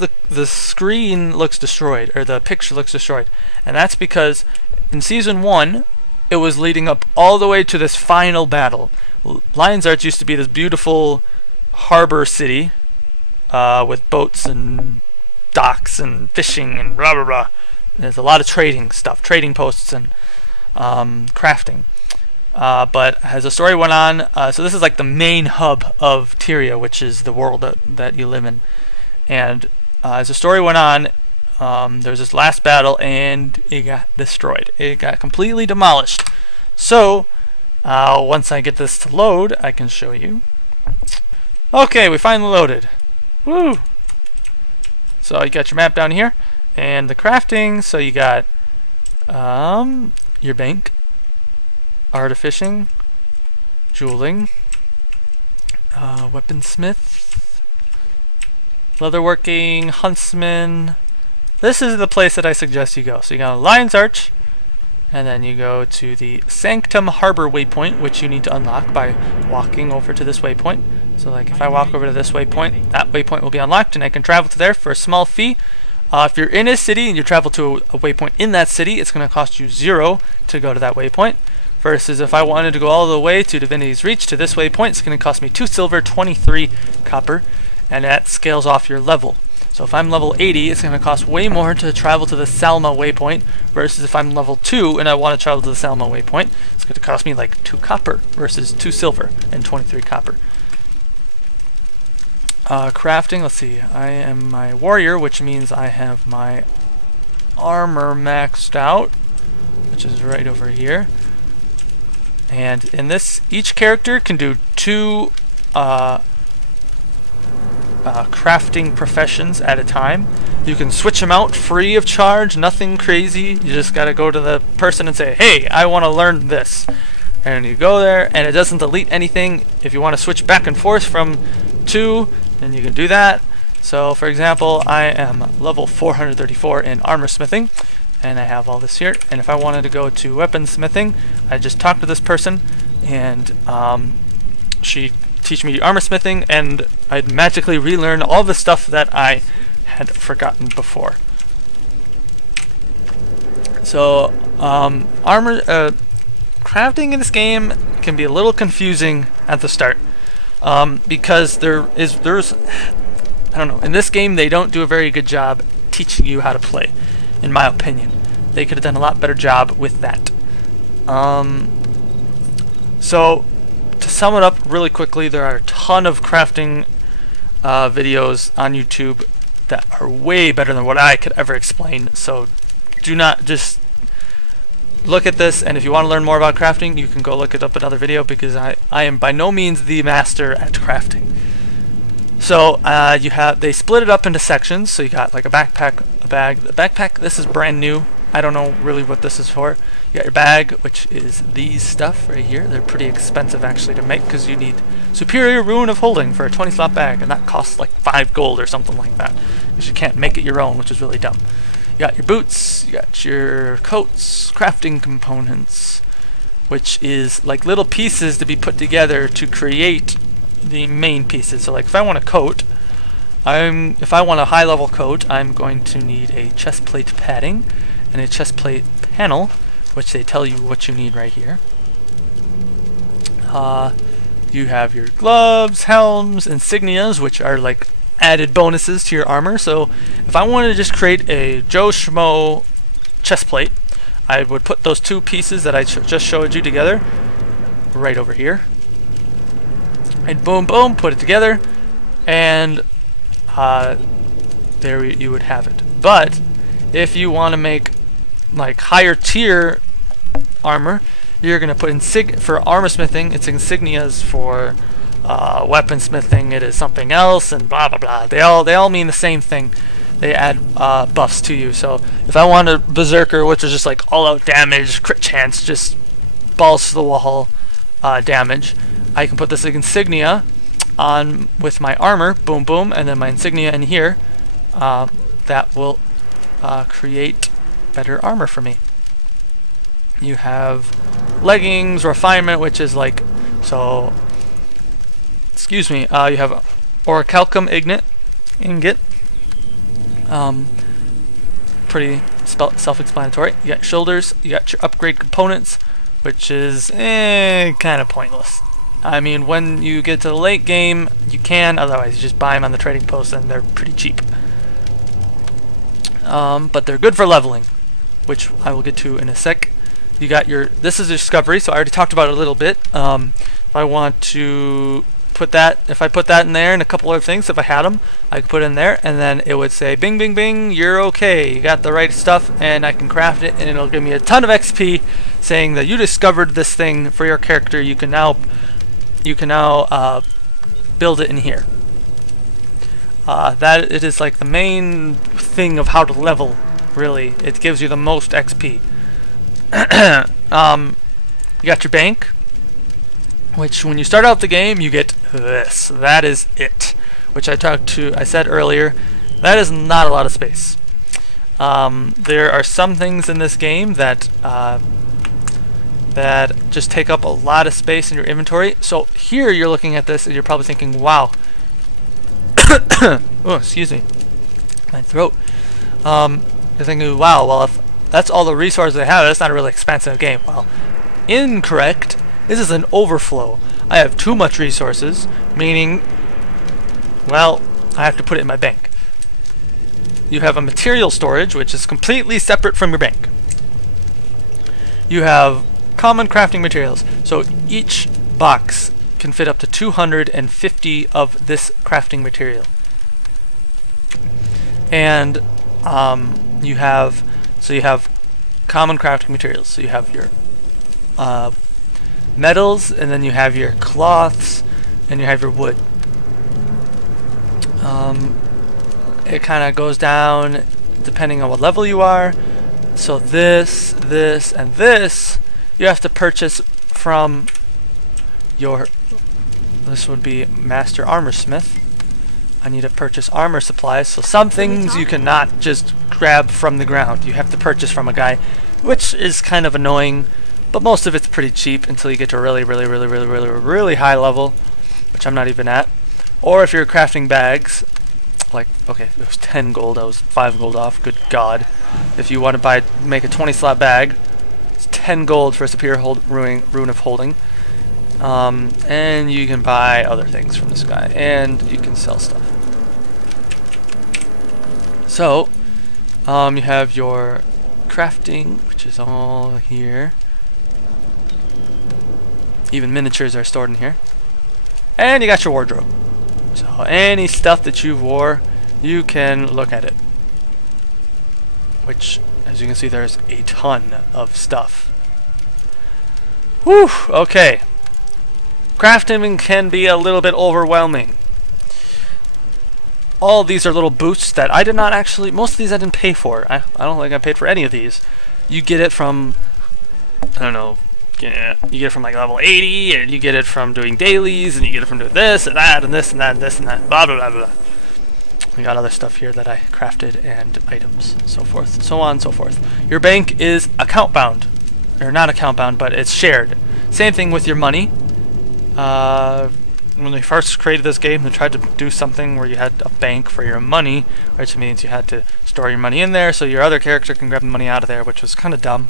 screen looks destroyed, or the picture looks destroyed. And that's because in Season 1, it was leading up all the way to this final battle. Lion's Arch used to be this beautiful harbor city with boats and docks and fishing and blah blah blah. There's a lot of trading stuff, trading posts and crafting. But as the story went on, so this is like the main hub of Tyria, which is the world that you live in. And as the story went on, there was this last battle, and it got destroyed. It got completely demolished. So once I get this to load, I can show you. Okay, we finally loaded. Woo! So you got your map down here, and the crafting. So you got your bank, artificing, jeweling, weaponsmith, leatherworking, huntsman. This is the place that I suggest you go. So you go to Lion's Arch, and then you go to the Sanctum Harbor waypoint, which you need to unlock by walking over to this waypoint. So like if I walk over to this waypoint, that waypoint will be unlocked, and I can travel to there for a small fee. If you're in a city and you travel to a waypoint in that city, it's going to cost you 0 to go to that waypoint. Versus if I wanted to go all the way to Divinity's Reach to this waypoint, it's going to cost me 2 silver, 23 copper, and that scales off your level. So if I'm level 80, it's going to cost way more to travel to the Salma waypoint, versus if I'm level 2 and I want to travel to the Salma waypoint, it's going to cost me like 2 copper versus 2 silver and 23 copper. Crafting, let's see, I am my warrior, which means I have my armor maxed out, which is right over here. And in this, each character can do 2 crafting professions at a time. You can switch them out free of charge, nothing crazy. You just gotta go to the person and say, hey, I want to learn this. And you go there, and it doesn't delete anything. If you want to switch back and forth from 2, then you can do that. So for example, I am level 434 in armor smithing, and I have all this here. And if I wanted to go to weaponsmithing, I just talk to this person, and she'd teach me armor smithing, and I'd magically relearn all the stuff that I had forgotten before. So crafting in this game can be a little confusing at the start, because there's I don't know, in this game they don't do a very good job teaching you how to play, in my opinion. They could have done a lot better job with that. So to sum it up really quickly, there are a ton of crafting videos on YouTube that are way better than what I could ever explain. So do not just look at this, and if you want to learn more about crafting, you can go look it up another video, because I am by no means the master at crafting. So they split it up into sections. So you got like a backpack, a bag. The backpack, this is brand new. I don't know really what this is for. You got your bag, which is these stuff right here. They're pretty expensive actually to make, because you need Superior Rune of Holding for a 20 slot bag, and that costs like 5 gold or something like that, because you can't make it your own, which is really dumb. You got your boots, you got your coats, crafting components, which is like little pieces to be put together to create the main pieces. So like if I want a coat, if I want a high level coat, I'm going to need a chest plate padding and a chest plate panel, which they tell you what you need right here. You have your gloves, helms, insignias, which are like added bonuses to your armor. So if I wanted to just create a Joe Schmo chest plate, I would put those two pieces that I just showed you together right over here. And boom, boom, put it together, and there you would have it. But if you want to make like higher tier armor, you're gonna put for armor smithing, it's insignias. For weapon smithing, it is something else, and blah blah blah. They all mean the same thing. They add buffs to you. So if I want a berserker, which is just like all out damage, crit chance, just balls to the wall damage, I can put this insignia on with my armor, boom boom, and then my insignia in here. That will create better armor for me. You have leggings, refinement, which is like, so, excuse me, you have orichalcum ingot. Pretty self-explanatory. You got shoulders, you got your upgrade components, which is kind of pointless. I mean, when you get to the late game, you can, otherwise you just buy them on the trading post and they're pretty cheap. But they're good for leveling, which I will get to in a sec. You got this is a discovery, so I already talked about it a little bit. If I want to put that, if I put that in there and a couple other things, if I had them, I could put it in there, and then it would say bing bing bing, you're okay, you got the right stuff, and I can craft it, and it'll give me a ton of XP saying that you discovered this thing for your character. You can now build it in here. That it is like the main thing of how to level, really. It gives you the most XP. You got your bank, which when you start out the game you get this. That is it, which I said earlier, that is not a lot of space. There are some things in this game that just take up a lot of space in your inventory. So here you're looking at this and you're probably thinking, wow. Oh, excuse me, my throat. You're thinking, wow, well, if that's all the resources they have, that's not a really expensive game. Well, incorrect. This is an overflow. I have too much resources, meaning, well, I have to put it in my bank. You have a material storage, which is completely separate from your bank. You have common crafting materials. So each box can fit up to 250 of this crafting material. And you have common crafting materials. So you have your metals, and then you have your cloths, and you have your wood. It kind of goes down depending on what level you are. So this, and this you have to purchase from your, this would be Master Armor Smith. I need to purchase armor supplies, so some things you cannot just grab from the ground. You have to purchase from a guy, which is kind of annoying, but most of it's pretty cheap until you get to a really high level, which I'm not even at. Or if you're crafting bags, like, okay, it was 10 gold, I was 5 gold off, good god. If you want to make a 20 slot bag, it's 10 gold for a superior rune of holding. And you can buy other things from this guy, and you can sell stuff. So, you have your crafting, which is all here. Even miniatures are stored in here. And you got your wardrobe. So any stuff that you wore, you can look at it. Which, as you can see, there's a ton of stuff. Whew, okay. Crafting can be a little bit overwhelming. All these are little boosts that I did not actually, most of these I didn't pay for. I don't think I paid for any of these. You get it from, I don't know, yeah, you get it from like level 80, and you get it from doing dailies, and you get it from doing this, and that, and this, and that, and this, and that, blah, blah, blah, blah. We got other stuff here that I crafted, and items, so forth, so on and so forth. Your bank is account bound. Or not account bound, but it's shared. Same thing with your money. When they first created this game, they tried to do something where you had a bank for your money, which means you had to store your money in there so your other character can grab the money out of there, which was kind of dumb.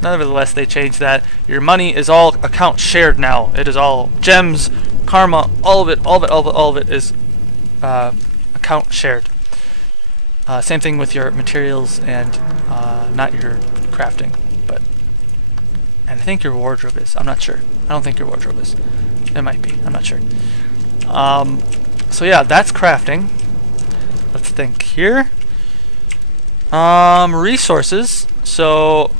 Nevertheless, they changed that. Your money is all account shared now. It is all gems, karma, all of it is account shared. Same thing with your materials and not your crafting, and I think your wardrobe is. I'm not sure. I don't think your wardrobe is. It might be. I'm not sure. So yeah, that's crafting. Let's think here. Resources. So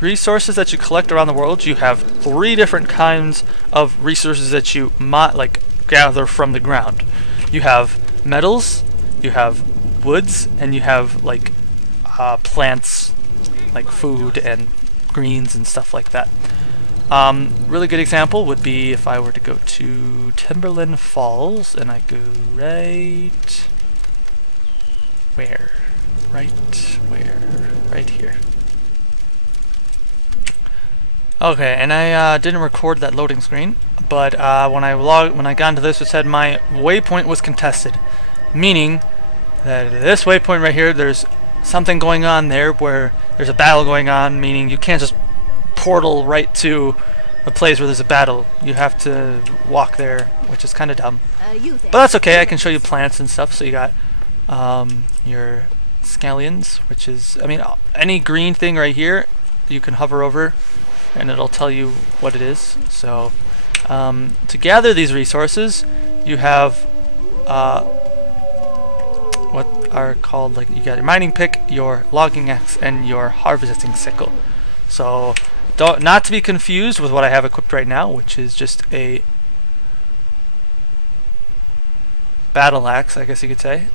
resources that you collect around the world. You have 3 different kinds of resources that you gather from the ground. You have metals, you have woods, and you have like plants, like food and greens and stuff like that. Really good example would be if I were to go to Timberland Falls and I go right here. Okay, and I didn't record that loading screen, but when I got into this, it said my waypoint was contested, meaning that this waypoint right here, there's something going on there where there's a battle going on, meaning you can't just portal right to a place where there's a battle. You have to walk there, which is kind of dumb. But that's okay, I can show you plants and stuff. So you got your scallions, which is, I mean, any green thing right here, you can hover over and it'll tell you what it is. So to gather these resources, you have what are called, like, you got your mining pick, your logging axe, and your harvesting sickle. So not to be confused with what I have equipped right now, which is just a battle axe, I guess you could say.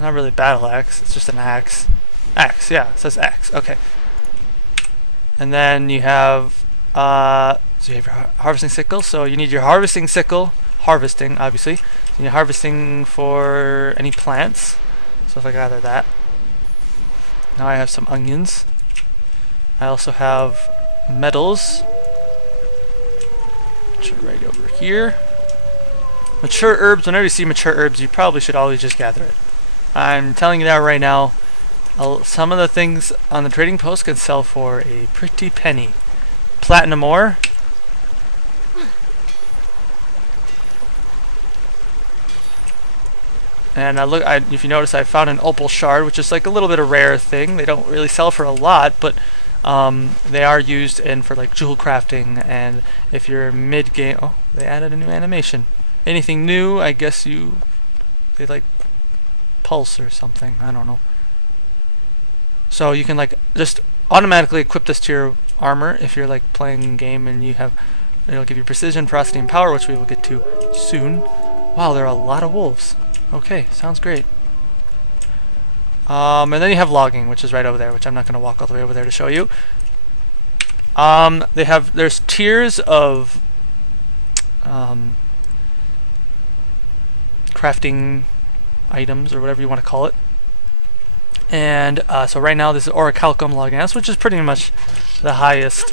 Not really battle axe, it's just an axe. Axe, yeah, it says axe, okay. And then you have so you have your harvesting sickle, so you need your harvesting sickle, harvesting obviously. So you're harvesting for any plants. So if I gather that. Now I have some onions. I also have metals, which are right over here. Mature herbs, whenever you see mature herbs, you probably should always just gather it. I'm telling you that right now. Some of the things on the trading post can sell for a pretty penny. Platinum ore. And if you notice, I found an opal shard, which is like a little bit of rare thing. They don't really sell for a lot, but they are used for like jewel crafting. And if you're mid-game, oh, they added a new animation. Anything new? I guess they like pulse or something. I don't know. So you can like just automatically equip this to your armor if you're like playing a game and it'll give you precision, ferocity, and power, which we will get to soon. Wow, there are a lot of wolves. Okay, sounds great. And then you have logging, which is right over there, which I'm not going to walk all the way over there to show you. There's tiers of crafting items, or whatever you want to call it. And so right now this is orichalcum logging house, which is pretty much the highest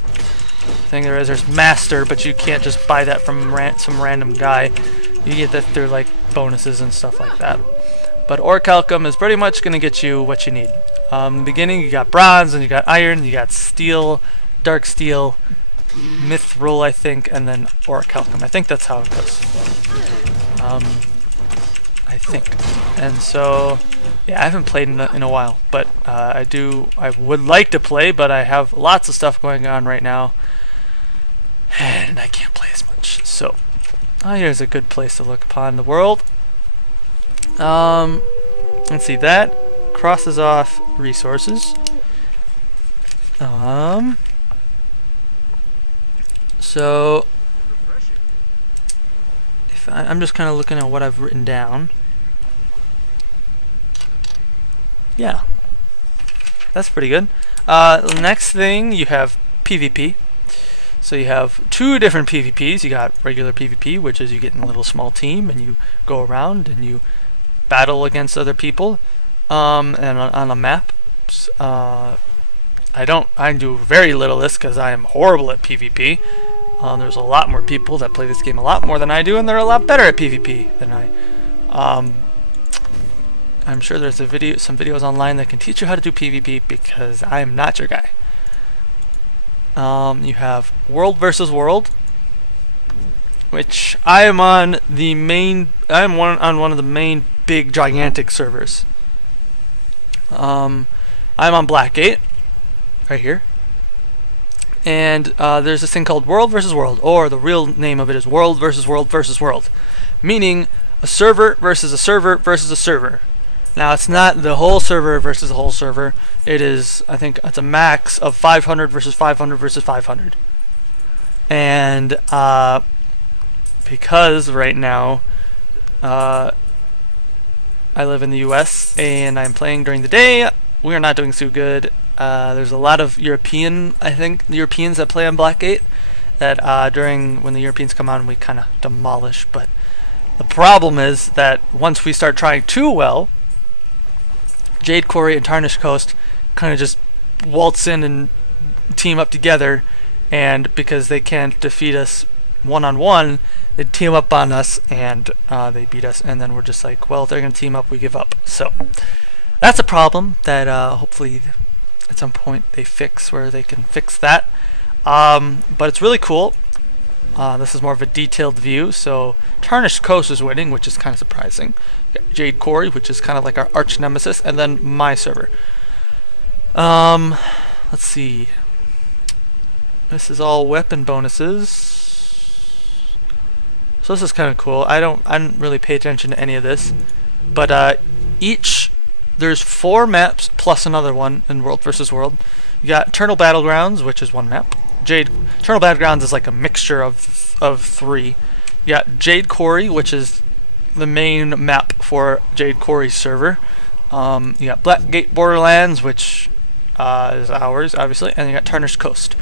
thing there is. There's master, but you can't just buy that from some random guy. You get that through like bonuses and stuff like that. But orichalcum is pretty much going to get you what you need. In the beginning you got bronze, and you got iron, you got steel, dark steel, mithril I think, and then orichalcum. I think that's how it goes. I think. And so yeah, I haven't played in a while, but I would like to play, but I have lots of stuff going on right now, and I can't play as much. So here's a good place to look upon the world. Let's see, that crosses off resources. So if I'm just kind of looking at what I've written down. Yeah, that's pretty good. The next thing, you have PvP. So you have 2 different PvPs. You got regular PvP, which is you get in a little small team and you go around and you battle against other people and on a map. I do very little of this because I am horrible at PvP. There's a lot more people that play this game a lot more than I do, and they're a lot better at PvP than I. I'm sure there's some videos online that can teach you how to do PvP because I am not your guy. You have World versus World, which I am on the main. I am on one of the main big gigantic servers. I'm on Blackgate, right here. And there's this thing called World versus World, or the real name of it is World versus World versus World, meaning a server versus a server versus a server. Now it's not the whole server versus the whole server. It is, I think, it's a max of 500 versus 500 versus 500. And because right now I live in the U.S. and I'm playing during the day, we are not doing so good. There's a lot of Europeans that play on Blackgate that when the Europeans come on, we kind of demolish. But the problem is that once we start trying too well, Jade Quarry and Tarnished Coast kind of just waltz in and team up together, and because they can't defeat us one-on-one, they team up on us and they beat us, and then we're just like, well, if they're going to team up, we give up. So that's a problem that hopefully at some point they fix, where they can fix that. But it's really cool. This is more of a detailed view. So Tarnished Coast is winning, which is kind of surprising. Jade Quarry, which is kind of like our arch nemesis, and then my server. Let's see. This is all weapon bonuses. So this is kind of cool. I don't really pay attention to any of this, but there's 4 maps plus another one in World versus World. You got Eternal Battlegrounds, which is 1 map. Eternal Battlegrounds is like a mixture of 3. You got Jade Quarry, which is the main map for Jade Quarry's server. You got Blackgate Borderlands, which is ours, obviously, and you got Tarnished Coast.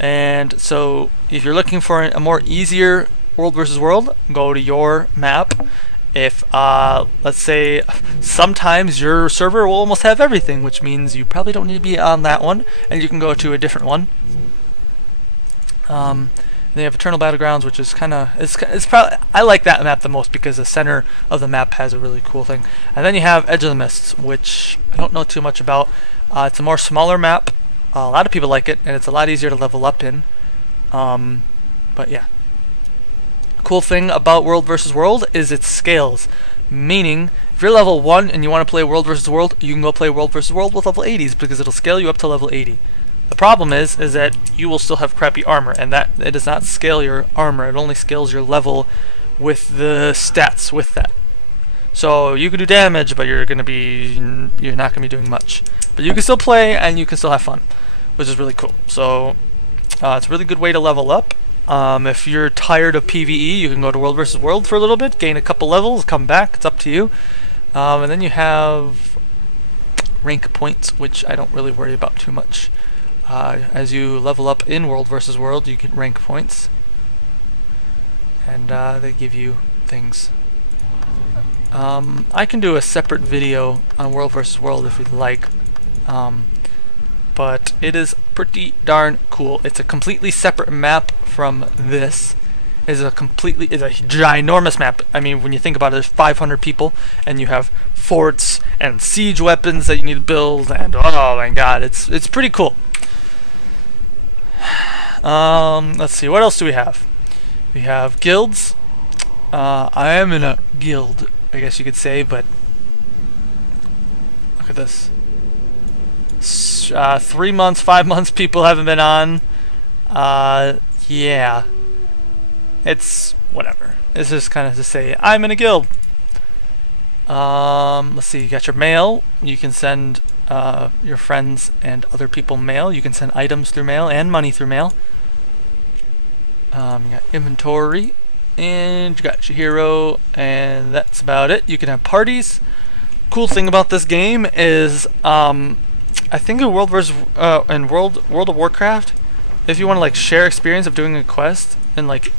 And so if you're looking for a more easier World versus World, go to your map. If let's say sometimes your server will almost have everything, which means you probably don't need to be on that one, and you can go to a different one. They have Eternal Battlegrounds, which is kind of it's probably, I like that map the most because the center of the map has a really cool thing. And then you have Edge of the Mists, which I don't know too much about. It's a more smaller map. A lot of people like it, and it's a lot easier to level up in. But yeah. Cool thing about World versus World is its scales, meaning if you're level 1 and you want to play World versus World, you can go play World versus World with level 80s because it'll scale you up to level 80. The problem is that you will still have crappy armor, and that it does not scale your armor. It only scales your level with the stats with that. So you can do damage, but you're not gonna be doing much. But you can still play and you can still have fun, which is really cool. So it's a really good way to level up. If you're tired of PvE, you can go to World versus World for a little bit, gain a couple levels, come back. It's up to you. And then you have rank points, which I don't really worry about too much. As you level up in World versus World, you get rank points, and they give you things. I can do a separate video on World versus World if you'd like, but it is pretty darn cool. It's a completely separate map from this. It's a ginormous map. I mean, when you think about it, there's 500 people, and you have forts and siege weapons that you need to build, and oh my god, it's pretty cool. Let's see, what else do we have? We have guilds. I am in a guild, I guess you could say, but look at this. 3 months, 5 months people haven't been on. Yeah. It's whatever. It's just kind of to say, I'm in a guild. Let's see, you got your mail. You can send your friends and other people mail. You can send items through mail and money through mail. You got inventory, and you got your hero, and that's about it. You can have parties. Cool thing about this game is, I think in World of Warcraft, if you want to like share experience of doing a quest and like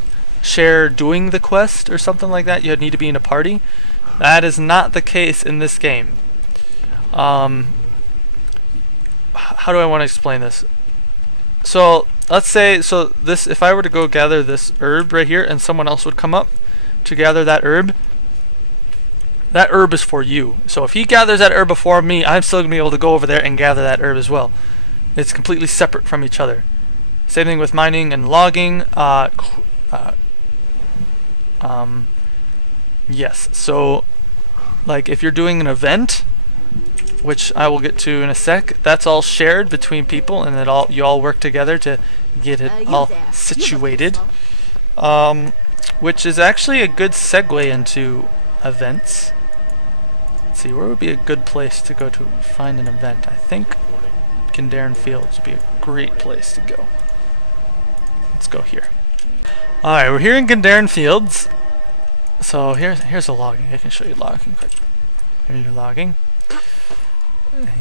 share doing the quest or something like that, you need to be in a party. That is not the case in this game. how do I want to explain this? So let's say, so this, if I were to go gather this herb right here and someone else would come up to gather that herb is for you. So if he gathers that herb before me, I'm still going to be able to go over there and gather that herb as well. It's completely separate from each other. Same thing with mining and logging. Yes, so like if you're doing an event, which I will get to in a sec, that's all shared between people, and you all work together to get it all situated. Which is actually a good segue into events. Let's see, where would be a good place to go to find an event? I think Kindarin Fields would be a great place to go. Let's go here. Alright, we're here in Kindarin Fields. So here's the logging. I can show you logging quick. Here's your logging.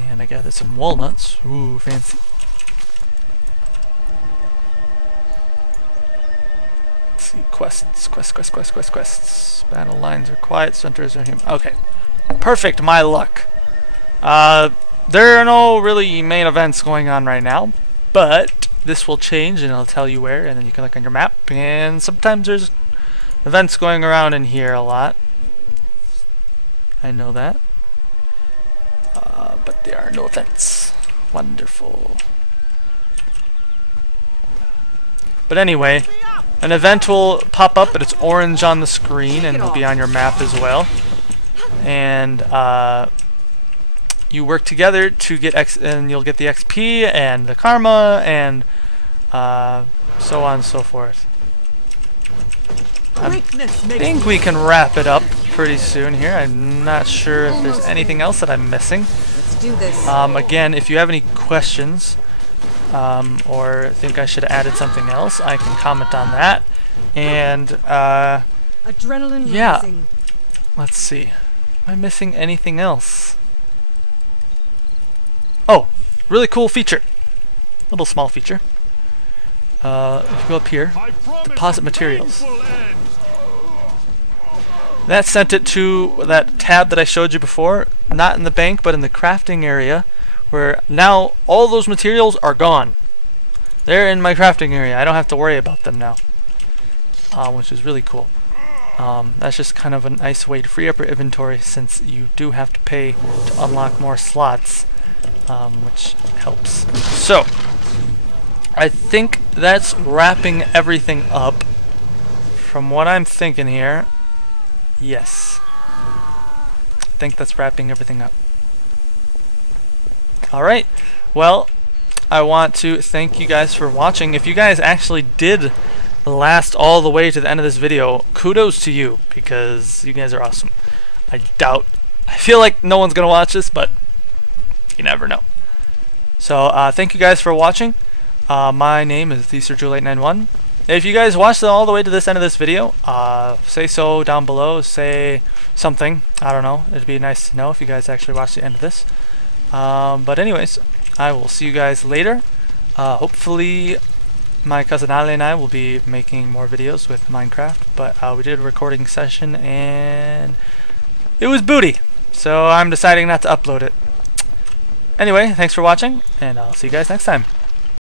And I gathered some walnuts. Ooh, fancy. Let's see, quests. Battle lines are quiet, centers are human. Okay. Perfect, my luck. There are no really main events going on right now, but this will change and it'll tell you where, and then you can look on your map, and sometimes there's events going around in here a lot. I know that. But there are no events. Wonderful. But anyway, an event will pop up, but it's orange on the screen, and it'll be on your map as well. And you work together to get and you'll get the XP and the karma and so on and so forth. I think we can wrap it up pretty soon here. I'm not sure if there's anything else that I'm missing. Let's do this. Again, if you have any questions or think I should have added something else, I can comment on that. And Adrenaline yeah, rising. let's see. Am I missing anything else? Oh, really cool feature. Little small feature. If you go up here, deposit materials. That sent it to that tab that I showed you before, not in the bank, but in the crafting area, where now all those materials are gone. They're in my crafting area. I don't have to worry about them now, which is really cool. That's just kind of a nice way to free up your inventory, since you do have to pay to unlock more slots, which helps. So, I think that's wrapping everything up. From what I'm thinking here, yes. I think that's wrapping everything up. Alright, well, I want to thank you guys for watching. If you guys actually did last all the way to the end of this video, kudos to you, because you guys are awesome. I feel like no one's gonna watch this, but you never know. So thank you guys for watching. My name is TheSirJewel891. If you guys watched all the way to this end of this video, say so down below. Say something. I don't know. It'd be nice to know if you guys actually watched the end of this. But anyways, I will see you guys later. Hopefully my cousin Ali and I will be making more videos with Minecraft, but we did a recording session and it was booty, so I'm deciding not to upload it. Anyway, thanks for watching, and I'll see you guys next time.